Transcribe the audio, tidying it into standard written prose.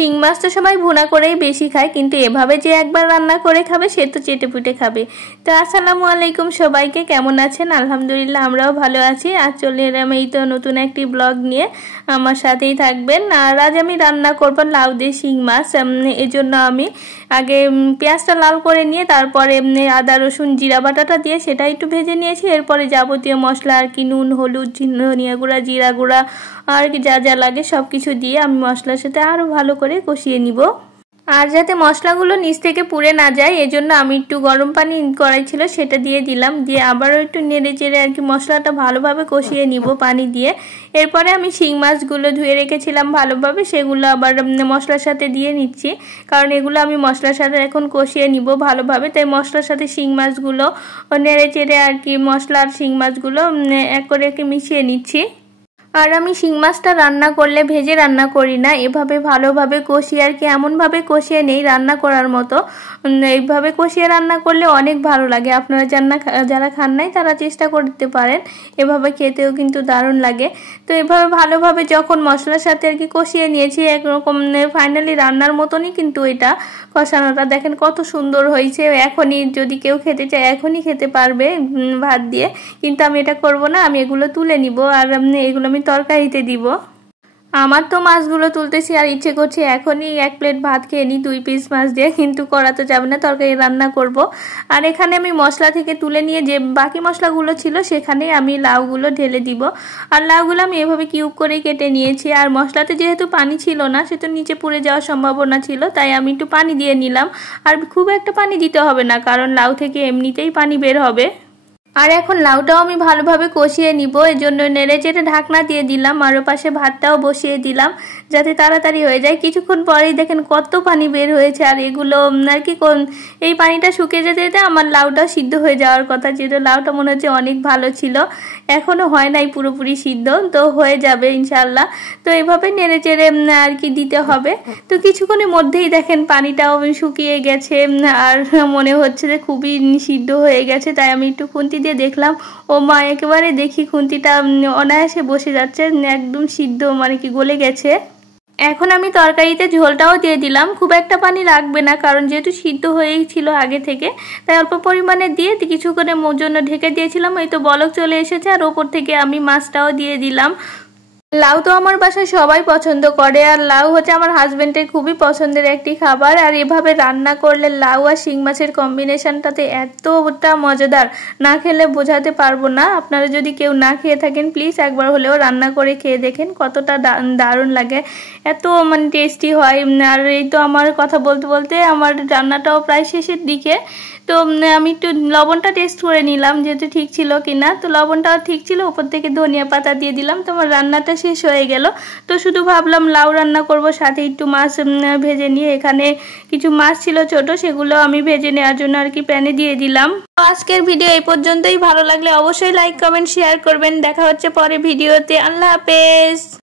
শিং মাছ তো সবাই ভুনা করেই বেশি খায়, কিন্তু এভাবে যে একবার রান্না করে খাবে সে তো চেটেপুটে খাবে। তো আসসালামু আলাইকুম সবাইকে, কেমন আছেন? আলহামদুলিল্লাহ আমরাও ভালো আছি। আর চলে এলাম এই তো নতুন একটি ব্লগ নিয়ে, আমার সাথেই থাকবেন। আর আজ আমি রান্না করব লাউ দিয়ে শিং মাছ। এজন্য আমি আগে পেঁয়াজটা লাল করে নিয়ে তারপরে আদা রসুন জিরা বাটাটা দিয়ে সেটা একটু ভেজে নিয়েছি। এরপরে যাবতীয় মশলা আর কি নুন হলুদ ধনিয়া গুঁড়া জিরা গুঁড়া আর কি যা যা লাগে সব কিছু দিয়ে আমি মশলার সাথে আরও ভালো করে কষিয়ে নিব। আর যাতে মশলাগুলো নিচ থেকে পুড়ে না যায় এজন্য আমি একটু গরম পানি কড়াই ছিল সেটা দিয়ে দিলাম, দিয়ে আবারও একটু নেড়ে চেড়ে আর কি মশলাটা ভালোভাবে কষিয়ে নিব পানি দিয়ে। এরপরে আমি শিং মাছগুলো ধুয়ে রেখেছিলাম ভালোভাবে, সেগুলো আবার মশলার সাথে দিয়ে নিচ্ছি, কারণ এগুলো আমি মশলার সাথে এখন কষিয়ে নিব ভালোভাবে। তাই মশলার সাথে শিং মাছগুলো নেড়ে চেড়ে আর কি মশলা আর শিং মাছগুলো এক করে মিশিয়ে নিচ্ছি। আর আমি শিং মাছটা রান্না করলে ভেজে রান্না করি না, এভাবে ভালোভাবে কষিয়ে আর কি এমনভাবে কষিয়ে নেই রান্না করার মতো। এইভাবে কষিয়ে রান্না করলে অনেক ভালো লাগে। আপনারা যারা খান নাই তারা চেষ্টা করতে পারেন, এভাবে খেতেও কিন্তু দারুণ লাগে। তো এভাবে ভালোভাবে যখন মশলার সাথে আর কি কষিয়ে নিয়েছি একরকম ফাইনালি রান্নার মতনই কিন্তু এটা কষানোটা দেখেন কত সুন্দর হয়েছে। এখনই যদি কেউ খেতে চায় এখনই খেতে পারবে ভাত দিয়ে, কিন্তু আমি এটা করব না, আমি এগুলো তুলে নিব আর এগুলো আমি তরকারিতে দিব। আমার তো মাছগুলো তুলতেছি আর ইচ্ছে করছে এখনই এক প্লেট ভাত খেয়ে নিই 2 পিস মাছ দিয়ে, কিন্তু করা তো যাবে না, তরকারি রান্না করব। আর এখানে আমি মশলা থেকে তুলে নিয়ে যে বাকি মশলাগুলো ছিল সেখানে আমি লাউগুলো ঢেলে দিব। আর লাউগুলো আমি এভাবে কিউব করে কেটে নিয়েছি। আর মশলাতে যেহেতু পানি ছিল না সে তো নিচে পুড়ে যাওয়ার সম্ভাবনা ছিল, তাই আমি একটু পানি দিয়ে নিলাম। আর খুব একটা পানি দিতে হবে না, কারণ লাউ থেকে এমনিতেই পানি বের হবে। আর এখন লাউটাও আমি ভালোভাবে কষিয়ে নিব, এজন্য নেড়ে চেড়ে ঢাকনা দিয়ে দিলাম। আর পাশে ভাতটাও বসিয়ে দিলাম যাতে তাড়াতাড়ি হয়ে যায়। কিছুক্ষণ পরেই দেখেন কত পানি বের হয়েছে। আর এগুলো আর কি এই পানিটা শুকিয়ে যেতে যেতে আমার লাউটাও সিদ্ধ হয়ে যাওয়ার কথা, যেহেতু লাউটা মনে হচ্ছে অনেক ভালো ছিল, এখনো হয় নাই পুরোপুরি সিদ্ধ, তো হয়ে যাবে ইনশাল্লাহ। তো এইভাবে নেড়ে চেড়ে আর কি দিতে হবে। তো কিছুক্ষণের মধ্যেই দেখেন পানিটাও শুকিয়ে গেছে আর মনে হচ্ছে যে খুবই সিদ্ধ হয়ে গেছে। তাই আমি একটু খুন্তি দিয়ে দেখলাম, ও মা একেবারে দেখি খুন্তিটা অনায়াসে বসে যাচ্ছে, একদম সিদ্ধ মানে কি গলে গেছে। এখন আমি তরকারিতে ঝোলটাও দিয়ে দিলাম, খুব একটা পানি লাগবে না কারণ যেহেতু সিদ্ধ হয়েই ছিল আগে থেকে, তাই অল্প পরিমাণে দিয়ে কিছুক্ষণের জন্য ঢেকে দিয়েছিলাম। এই তো বলক চলে এসেছে আর ওপর থেকে আমি মাছটাও দিয়ে দিলাম। লাউ তো আমার বাসায় সবাই পছন্দ করে, আর লাউ হচ্ছে আমার হাজবেন্ডের খুবই পছন্দের একটি খাবার। আর এভাবে রান্না করলে লাউ আর শিং মাছের কম্বিনেশনটাতে এতটা মজাদার, না খেলে বোঝাতে পারবো না। আপনারা যদি কেউ না খেয়ে থাকেন প্লিজ একবার হলেও রান্না করে খেয়ে দেখেন, কতটা দারুণ লাগে, এত মানে টেস্টি হয়। আর এই তো আমার কথা বলতে বলতে আমার রান্নাটাও প্রায় শেষের দিকে। তো আমি একটু লবণটা টেস্ট করে নিলাম যেহেতু ঠিক ছিল কিনা। তো লবণটাও ঠিক ছিল, উপর থেকে ধনিয়া পাতা দিয়ে দিলাম। তো আমার রান্নাটা শেষ হয়ে গেল। তো শুধু ভাবলাম লাউ রান্না করব, সাথে একটু মাছ ভেজে নিয়ে, এখানে কিছু মাছ ছিল ছোট, সেগুলো আমি ভেজে নেওয়ার জন্য আর কি প্যানে দিয়ে দিলাম। তো আজকের ভিডিও এই পর্যন্তই। ভালো লাগলে অবশ্যই লাইক কমেন্ট শেয়ার করবেন। দেখা হচ্ছে পরে ভিডিওতে। আল্লাহ হাফেজ।